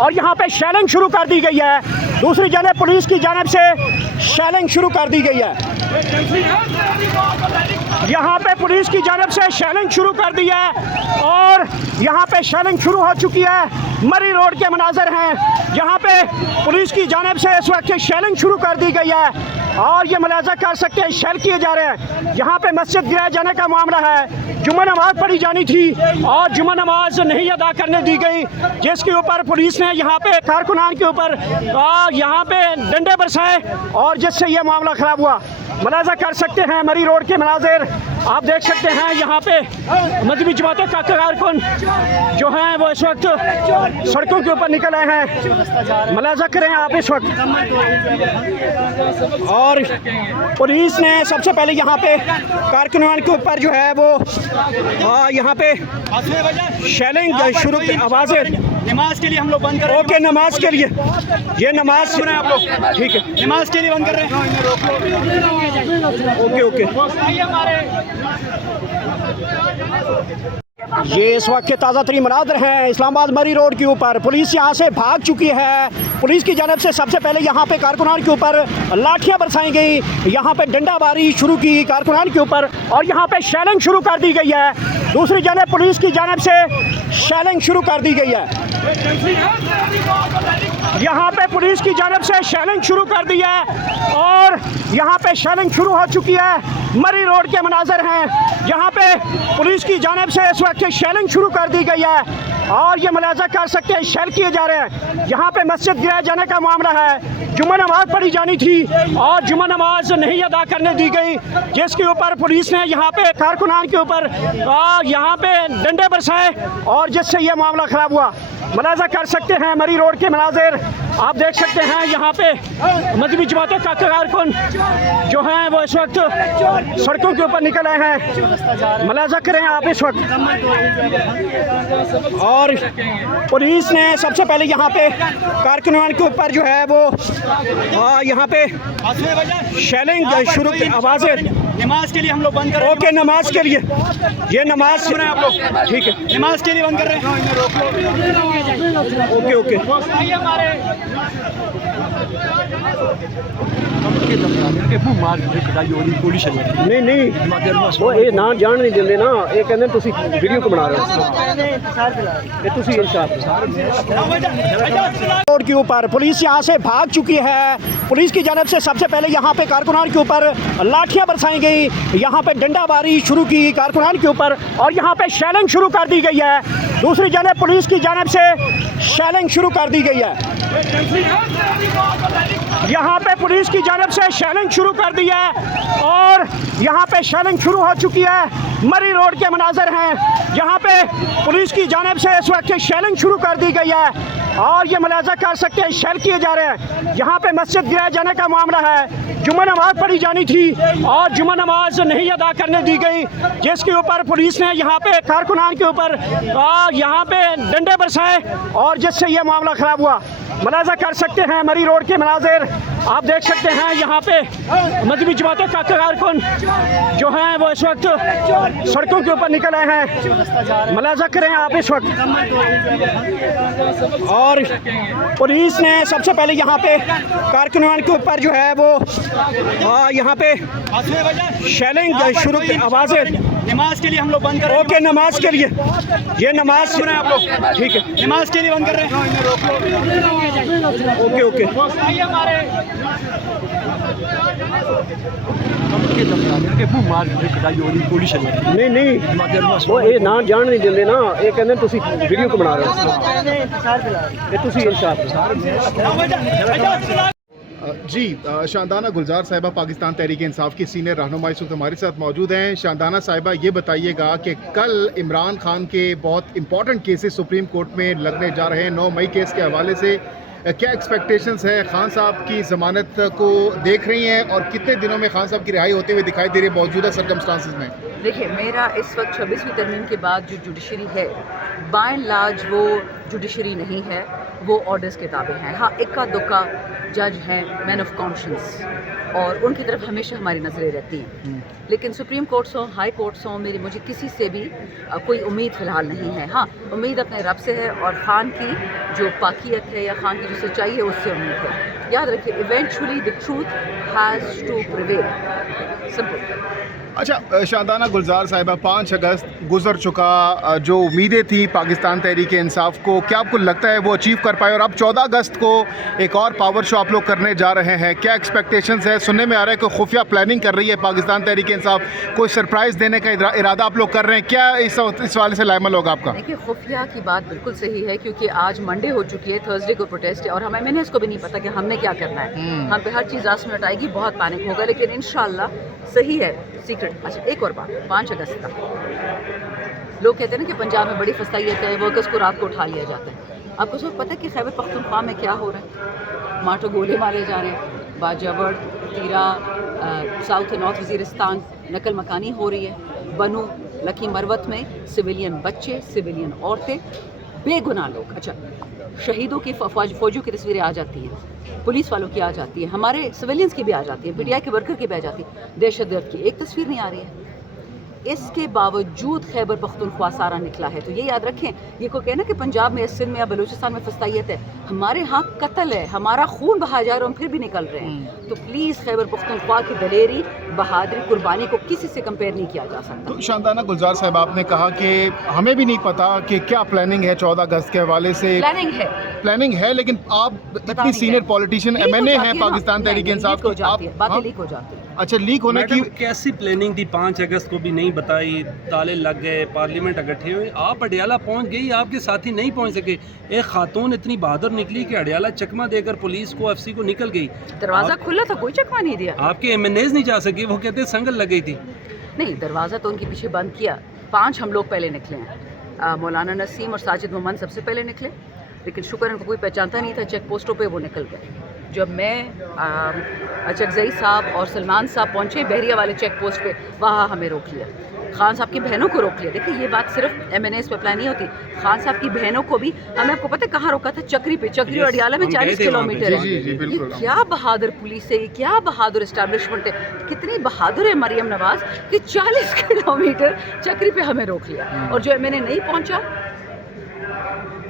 اور یہاں پہ شیلنگ شروع کر دی گئی ہے. دوسری جانب پولیس کی جانب سے شیلنگ شروع کر دی گئی ہے. یہاں پہ پولیس کی جانب سے شیلنگ شروع کر دی ہے اور یہاں پہ شیلنگ شروع ہو چکی ہے. مری روڈ کے مناظر ہیں جہاں پہ پولیس کی جانب سے اس وقت شیلنگ شروع کر دی گئی ہے اور یہ ملاحظہ کر سکتے ہیں شیل کیے جا رہے ہیں. یہاں پہ مسجد گرائے جانے کا معاملہ ہے. جمعہ نماز پڑھی جانی تھی اور جمعہ نماز نہیں ادا کرنے دی گئی, جس کے اوپر پولیس نے یہاں پہ کارکنان کے اوپر یہاں پہ ڈنڈے برسائے اور جس سے یہ معاملہ خراب ہوا. ملاحظہ کر سکتے ہیں مری روڈ کے مناظر آپ دیکھ سکتے ہیں. یہاں پہ مذہبی جماعتوں کا کارکن جو ہیں وہ اس وقت سڑکوں کے اوپر نکل آئے ہیں. ملاحظہ کریں آپ اس وقت. اور پولیس نے سب سے پہلے یہاں پہ کارکنان کے اوپر جو ہے وہ یہاں پہ شیلنگ شروع کی آوازیں. نماز کے لیے ہم لوگ بند کر رہے ہیں. اوکے نماز کے لیے یہ نماز سنیں آپ لوگ, ٹھیک ہے نماز کے لیے بند کر رہے ہیں. Okay okay. یہ اس وقت کے تازہ ترین مناظر ہیں اسلام آباد مری روڈ کے اوپر. پولیس یہاں سے بھاگ چکی ہے. پولیس کی جانب سے سب سے پہلے یہاں پہ کارکنان کے اوپر لاٹھیاں برسائی گئی, یہاں پہ ڈنڈا باری شروع کی کارکنان کے اوپر اور یہاں پہ شیلنگ شروع کر دی گئی ہے. دوسری جانب پولیس کی جانب سے شیلنگ شروع کر دی گئی ہے. یہاں پہ پولیس کی جانب سے شیلنگ شروع کر دی ہے اور یہاں پہ شیلنگ شروع ہو چکی ہے. مری روڈ کے مناظر ہیں جہاں پہ پولیس کی جانب سے اس وقت شیلنگ شروع کر دی گئی ہے اور یہ ملاحظہ کر سکتے ہیں شیل کیے جا رہے ہیں. یہاں پہ مسجد گرائے جانے کا معاملہ ہے. جمعہ نماز پڑھی جانی تھی اور جمعہ نماز نہیں ادا کرنے دی گئی, جس کے اوپر پولیس نے یہاں پہ کارکنان کے اوپر یہاں پہ ڈنڈے برسائے اور جس سے یہ معاملہ خراب ہوا. ملاحظہ کر سکتے ہیں مری روڈ کے مناظر آپ دیکھ سکتے ہیں. یہاں پہ مذہبی جماعتوں کا کارکن جو ہیں وہ اس وقت سڑکوں کے اوپر نکل آئے ہیں. ملاحظہ کریں آپ اس وقت. اور پولیس نے سب سے پہلے یہاں پہ کارکنان کے اوپر جو ہے وہ یہاں پہ شیلنگ شروع کی آوازیں. نماز کے لیے ہم لوگ بند کر رہے ہیں. اوکے نماز کے لیے یہ نماز سنیں آپ لوگ, ٹھیک ہے نماز کے لیے بند کر رہے ہیں. Okay okay. نہیں نہیں وہ یہ نہ جان نہیں دیں نا, یہ کہتے ہیں تسی ویڈیو کو بنا رہے ہو. روڈ کے اوپر پولیس یہاں سے بھاگ چکی ہے. پولیس کی جانب سے سب سے پہلے یہاں پہ کارکنان کے اوپر لاٹھیاں برسائی گئی, یہاں پہ ڈنڈا باری شروع کی کارکنان کے اوپر اور یہاں پہ شیلنگ شروع کر دی گئی ہے. دوسری جانب پولیس کی جانب سے شیلنگ شروع کر دی گئی ہے. یہاں پہ پولیس کی جانب سے شیلنگ شروع کر دی ہے اور یہاں پہ شیلنگ شروع ہو چکی ہے. مری روڈ کے مناظر ہیں جہاں پہ پولیس کی جانب سے اس وقت شیلنگ شروع کر دی گئی ہے اور یہ ملاحظہ کر سکتے ہیں شیل کیے جا رہے ہیں. یہاں پہ مسجد گرائے جانے کا معاملہ ہے. جمعہ نماز پڑھی جانی تھی اور جمعہ نماز نہیں ادا کرنے دی گئی, جس کے اوپر پولیس نے یہاں پہ کارکنان کے اوپر یہاں پہ ڈنڈے برسائے اور جس سے یہ معاملہ خراب ہوا. ملاحظہ کر سکتے ہیں مری روڈ کے مناظر آپ دیکھ سکتے ہیں. یہاں پہ مذہبی جماعتوں کا کارکن جو ہیں وہ اس وقت سڑکوں کے اوپر نکل آئے ہیں. ملاحظہ کریں آپ اس وقت. اور پولیس نے سب سے پہلے یہاں پہ کارکنان کے اوپر جو ہے وہ یہاں پہ شیلنگ شروع کی آوازیں. نماز کے لیے ہم لوگ بند کر رہے ہیں. اوکے نماز کے لیے یہ نماز سنیں آپ لوگ, ٹھیک ہے نماز کے لیے بند کر رہے ہیں. Okay okay. نہیں نہیں وہ یہ نہ جان نہیں دیں نا, یہ کہتے ہیں تسی ویڈیو کو بنا رہے ہو. جی شاندانہ گلزار صاحبہ پاکستان تحریک انصاف کی سینئر رہنما اس وقت ہمارے ساتھ موجود ہیں. شاندانہ صاحبہ یہ بتائیے گا کہ کل عمران خان کے بہت امپورٹنٹ کیسز سپریم کورٹ میں لگنے جا رہے ہیں. 9 مئی کیس کے حوالے سے کیا ایکسپیکٹیشنز ہے؟ خان صاحب کی ضمانت کو دیکھ رہی ہیں اور کتنے دنوں میں خان صاحب کی رہائی ہوتے ہوئے دکھائی دے رہی ہے موجودہ سرکمسٹانسز میں؟ دیکھیے میرا اس وقت 26ویں ترمیم کے بعد جو جوڈیشری ہے بائی اینڈ لارج وہ جوڈیشری نہیں ہے. وہ آرڈرز کے تابع ہیں. ہاں اکا دکا جج ہیں مین آف کانشنس اور ان کی طرف ہمیشہ ہماری نظریں رہتی ہیں, لیکن سپریم کورٹس ہوں ہائی کورٹس ہوں مجھے کسی سے بھی کوئی امید فی الحال نہیں ہے. ہاں امید اپنے رب سے ہے اور خان کی جو پاکیت ہے یا خان کی جو سچائی ہے اس سے امید ہے. یاد رکھیے eventually the truth has to prevail. Simple. اچھا شاندانہ گلزار صاحبہ 5 اگست گزر چکا, جو امیدیں تھیں پاکستان تحریک انصاف کو, کیا آپ کو لگتا ہے وہ اچیو کر پائے؟ اور اب 14 اگست کو ایک اور پاور شو آپ لوگ کرنے جا رہے ہیں, کیا ایکسپیکٹیشنز ہے؟ سننے میں آ رہا ہے کہ خفیہ پلاننگ کر رہی ہے پاکستان تحریک انصاف, کوئی سرپرائز دینے کا ارادہ آپ لوگ کر رہے ہیں, کیا اس حوالے سے لائمل ہوگا آپ کا؟ دیکھیے خفیہ کی بات بالکل صحیح ہے کیونکہ آج منڈے ہو چکی ہے, تھرسڈے کو پروٹیسٹ ہے اور ہمیں اس کو بھی نہیں پتا کہ ہم نے کیا کرنا ہے. ہم پہ ہر چیز لاسٹ منٹ آئے گی, بہت پینک ہوگا, لیکن انشاءاللہ صحیح ہے سیکرٹ. اچھا ایک اور بات, 5 اگست تک لوگ کہتے ہیں نا کہ پنجاب میں بڑی فسائیت ہے, ورکرز کو رات کو اٹھا لیا جاتا ہے. آپ کو سب پتہ ہے کہ خیبر پختونخوا میں کیا ہو رہا ہے؟ ماٹو گولے مارے جا رہے ہیں, باجوڑ, تیرا, ساؤتھ نارتھ وزیرستان نقل مکانی ہو رہی ہے, بنو, لکی مروت میں سویلین بچے, سویلین عورتیں, بے گناہ لوگ. اچھا شہیدوں کی فوجیوں کی تصویریں آ جاتی ہیں, پولیس والوں کی آ جاتی ہیں, ہمارے سویلینز کی بھی آ جاتی ہیں, پی ٹی آئی کے ورکر کی بھی آ جاتی ہے, دہشت گرد کی ایک تصویر نہیں آ رہی ہے. اس کے باوجود خیبر پختونخوا سارا نکلا ہے. تو یہ یاد رکھیں, یہ کو کہنا کہ پنجاب میں, سندھ میں یا بلوچستان میں فسطائیت ہے, ہمارے ہاں قتل ہے, ہمارا خون بہا جا رہا ہے, ہم پھر بھی نکل رہے ہیں. تو پلیز خیبر پختونخوا کی دلیری, بہادری, قربانی کو کسی سے کمپیئر نہیں کیا جا سکتا. تو شاندانہ گلزار صاحب آپ نے کہا کہ ہمیں بھی نہیں پتا کہ کیا پلاننگ ہے 14 اگست کے حوالے سے. پلاننگ ہے لیکن آپ اتنی سینئر پولیٹیشین ایم این اے ہیں پاکستان تحریک انصاف کی, باتیں لیک ہو جاتی ہیں. اچھا لیک ہونے کی کیسی پلاننگ تھی؟ 5 اگست کو بھی نہیں بتائی, تالے لگ گئے, پارلیمنٹ اکٹھے ہوئے, آپ اڈیالہ پہنچ گئی, آپ کے ساتھی نہیں پہنچ سکے. ایک خاتون اتنی بہادر نکلی کہ اڈیالہ چکمہ دے کر پولیس کو, ایف سی کو نکل گئی. دروازہ کھلا تھا, کوئی چکمہ نہیں دیا. آپ کے ایم این ایز نہیں جا سکے, وہ کہتے سنگل لگ گئی تھی. نہیں, دروازہ تو ان کے پیچھے بند کیا. 5 ہم لوگ پہلے نکلے ہیں, مولانا نسیم اور ساجد محمد سب سے پہلے نکلے, لیکن شکر ان کو کوئی پہچانتا نہیں تھا. چیک پوسٹوں پہ وہ نکل گئے. جب میں اچکزئی صاحب اور سلمان صاحب پہنچے بحریہ والے چیک پوسٹ پہ, وہاں ہمیں روک لیا. خان صاحب کی بہنوں کو روک لیا. دیکھیں یہ بات صرف ایم این ایس پہ اپلائی نہیں ہوتی, خان صاحب کی بہنوں کو بھی. ہمیں آپ کو پتہ ہے کہاں روکا تھا؟ چکری پہ. چکری اور اڈیالہ میں 40 کلومیٹر ہے. یہ کیا بہادر پولیس ہے, یہ کیا بہادر اسٹیبلشمنٹ ہے, کتنی بہادر ہے مریم نواز کہ 40 کلومیٹر چکری پہ ہمیں روک لیا. اور جو ایم این اے نہیں پہنچا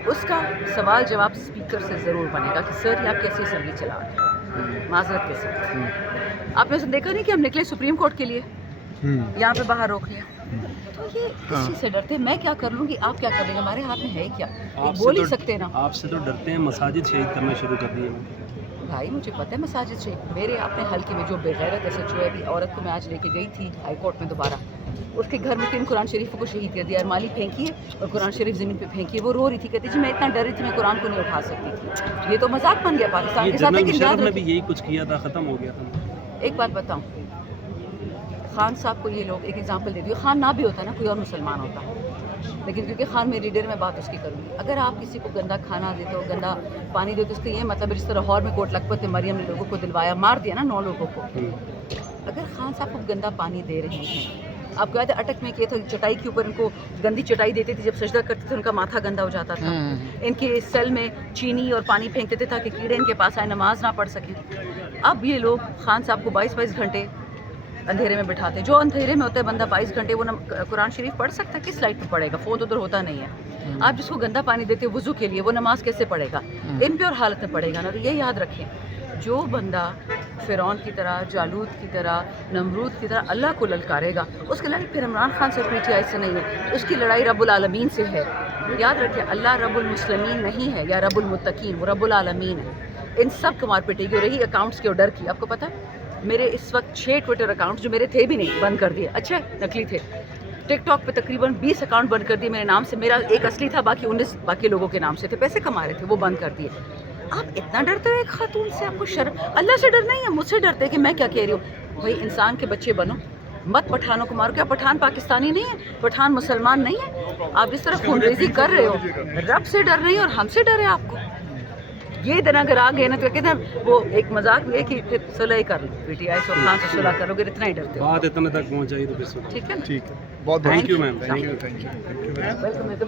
اس کا سوال جواب اسپیکر سے ضرور بنے گا کہ سر یہ آپ کیسی اسمبلی چلا رہے ہیں, معذرت کے ساتھ. آپ نے دیکھا نہیں کہ ہم نکلے سپریم کورٹ کے لیے, یہاں پہ باہر روک لیا. تو یہ اس چیز سے ڈرتے ہیں. میں کیا کر لوں گی, آپ کیا کر لیں گے, ہمارے ہاتھ میں ہے کیا, بول ہی سکتے نا. آپ سے تو ڈرتے ہیں, مساجد شہید کرنا شروع کر دیے. بھائی مجھے پتہ ہے مساجد شہید, میرے اپنے حلقے میں جو بغیرت ایسے جو ہے, ابھی عورت کو میں آج لے کے گئی تھی ہائی کورٹ میں دوبارہ, اس کے گھر میں 3 قرآن شریف کو شہید کر دیا, ارمالی پھینکی ہے اور قرآن شریف زمین پہ پھینکی ہے. وہ رو رہی تھی, کہتی جی میں اتنا ڈر رہی تھی میں قرآن کو نہیں اٹھا سکتی تھی. یہ تو مذاق بن گیا پاکستان کے ساتھ. لیکن یاد نے بھی یہی کچھ کیا تھا, ختم ہو گیا تھا. ایک بات بتاؤں, خان صاحب کو یہ لوگ ایک ایگزامپل دے دیو, خان نہ بھی ہوتا نا, کوئی اور مسلمان ہوتا, لیکن کیونکہ خان میری لیڈر میں بات اس کی کروں گی. اگر آپ کسی کو گندا کھانا دیتے ہو, گندا پانی دیتے ہو, اس کا یہ مطلب جس طرح لاہور میں کوٹ لکھپت میں مریم نے لوگوں کو دلوایا, مار دیا نا 9 لوگوں کو. اگر خان صاحب کو گندا پانی دے رہے ہیں, آپ کو یاد ہے اٹک میں کیا تھا, چٹائی کے اوپر ان کو گندی چٹائی دیتے تھے, جب سجدہ کرتے تھے ان کا ماتھا گندا ہو جاتا تھا. ان کے سیل میں چینی اور پانی پھینکتے تھے تاکہ کیڑے ان کے پاس آئے, نماز نہ پڑھ سکیں. اب یہ لوگ خان صاحب کو 22 گھنٹے اندھیرے میں بٹھاتے. جو اندھیرے میں ہوتا ہے بندہ 22 گھنٹے وہ قرآن شریف پڑھ سکتا ہے؟ کس لائٹ پہ پڑھے گا؟ فون تو ادھر ہوتا نہیں ہے. آپ جس کو گندا پانی دیتے وضو کے لیے, وہ نماز کیسے پڑھے گا؟ امپیور حالت میں پڑھے گا نا. تو یہ یاد رکھیں, جو بندہ فرعون کی طرح, جالوت کی طرح, نمرود کی طرح اللہ کو للکارے گا, اس کی لڑائی پھر عمران خان سے, پی ٹی آئی سے نہیں ہے, اس کی لڑائی رب العالمین سے ہے. یاد رکھیں, اللہ رب المسلمین نہیں ہے یا رب المتقین, وہ رب العالمین ہے. ان سب کو مار پیٹے گی. رہی اکاؤنٹس کے اور ڈر کی, آپ کو پتہ ہے میرے اس وقت 6 ٹویٹر اکاؤنٹس جو میرے تھے بھی نہیں, بند کر دیے. اچھا نقلی تھے. ٹک ٹاک پہ تقریباً 20 اکاؤنٹ بند کر دیے میرے نام سے. میرا ایک اصلی تھا, باقی 19 باقی لوگوں کے نام سے تھے, پیسے کما رہے تھے, وہ بند کر دیے. آپ اتنا ڈرتے ہو ایک خاتون سے, آپ کو شرم, اللہ سے ڈر نہیں ہے, مجھ سے ڈرتے کہ میں کیا کہہ رہی ہوں. بھائی انسان کے بچے بنو, مت پٹھانوں کو مارو. کیا پٹھان پاکستانی نہیں ہے؟ پٹھان مسلمان نہیں ہے؟ آپ جس طرح خون ریزی کر رہے ہو, رب سے ڈر نہیں اور ہم سے ڈر ہے آپ کو. یہ دن اگر آ گئے نا تو کہتے ہیں وہ ایک مذاق بھی ہے کہ پھر صلح کر لو, پی ٹی آئی سے خان سے صلح کرو گے, اتنا ہی ڈرتے ہو. بات اتنے تک پہنچائی تو ٹھیک ہے نا. ٹھیک ہے, بہت تھینک یو میم. ویلکم.